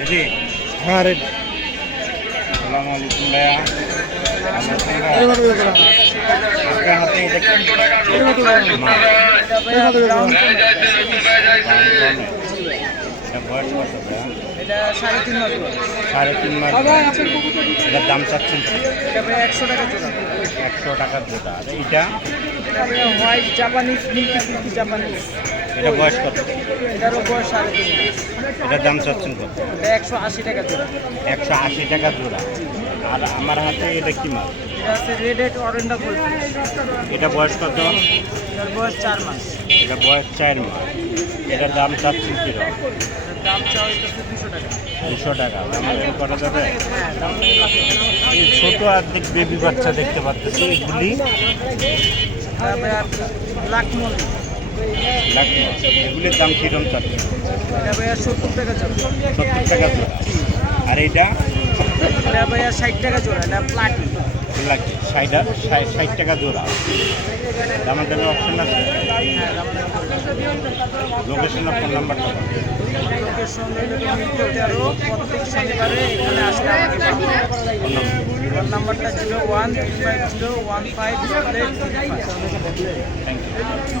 Ready? হ্যাঁ ready. আসসালামু আলাইকুম ভাইয়া। ভালো আছেন ভাই? আপনার হাতে এটা কি মাছ? Brown cornet. এটা বয়স কত ভাইয়া? এটা 3.5 মাস বয়স। 3.5 মাস বয়স। এটার দাম চাচ্ছেন কত? এটা ভাই 100 টাকা জোড়া। 100 টাকা জোড়া। আর এইটা? এটা ভাই white Japanese milky silky Japanese. এটা বয়স কত? এটারও বয়স 3.5 মাস। এটার দাম চাচ্ছেন কত? এটা 180 টাকা জোড়া। 180 টাকা জোড়া। আর আমার হাতে এটা কি মাছ? এটা আছে রেড হেড অরেন্ডা গোল্ডফিশ। এটা বয়স কত? এটার বয়স 4 মাস। এটা বয়স 4 মাস। এটার দাম চাচ্ছেন কিরকম? এটার দাম চাওয়া হইতেছে 200 টাকা। 200 টাকা। দাম করা যাবে? হ্যাঁ, দাম এই ছোট অর্ধেক বেবি বাচ্চা দেখতে পাচ্ছি, এগুলি তারপরে আর ব্ল্যাক মলি। লাগবে। এগুলির দাম কিরকম চাচ্ছে? এটা ভাইয়া 70 টাকা জোড়া। 70 টাকা জোড়া। আর এইটা এটা ভাইয়া 60 টাকা জোড়া। এটা প্লাটি। লাগবে 60 টাকা জোড়া। দামের দামে অপশন আছে? হ্যাঁ, দাম লোকেশন আর ফোন নাম্বারটা বলো। লোকেশন হলো মিরপুর 13, প্রত্যেক শনিবারে এখানে আসলে আমাকে পাবেন। Phone number. ফোন নাম্বারটা 0135015785। Thank you.